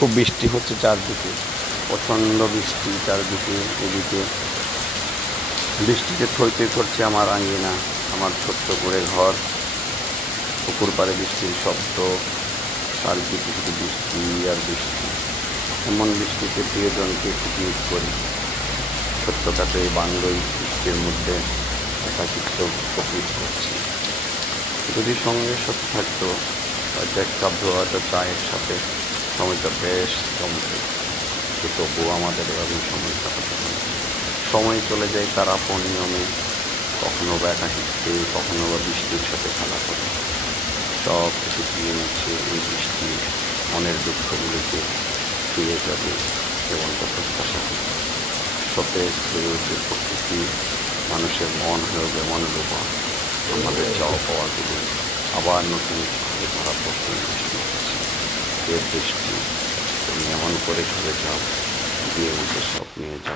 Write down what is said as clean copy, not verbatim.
খুব বৃষ্টি হচ্ছে চারদিকে, প্রচণ্ড বৃষ্টি চারদিকে। এদিকে বৃষ্টিতে থই থই করছে আমার আঙিনা, আমার ছোট্ট করে ঘর। পুকুর পাড়ে বৃষ্টির শব্দ, চারদিকে শুধু বৃষ্টি আর বৃষ্টি। এমন বৃষ্টিতে প্রিয়জনকে খুব মিস করি। ছোট্টখাটো এই বাংলোই বৃষ্টির মধ্যে একাকিত্ব খুব মিস করছি। যদি সঙ্গে সাথে থাকতো, হয়তো এক কাপ ধোয়াটা চায়ের সাথে সময়টা বেশ জমতো। তবুও আমাদের এভাবেই সময় কাটাতে হয়। সময় চলে যায় তার আপন নিয়মে, কখনো বা একাকিত্বে, কখনো বা বৃষ্টির সাথে খেলা করে। সব কিছু ফিরিয়ে নিচ্ছে এই বৃষ্টি, মনের দুঃখগুলোকে ফিরে যাবে এমনটা প্রত্যাশা করি। সতেজ হয়ে উঠবে প্রকৃতি, মানুষের মন হয়ে উঠবে মনোরূপা। আমাদের চাওয়া পাওয়াগুলো আবার নতুন করে ধরা পড়তে বৃষ্টি হচ্ছে। এর বৃষ্টি তুমি এমন করে ঘুরে যাও, দিয়ে উঠে সব নিয়ে যাও।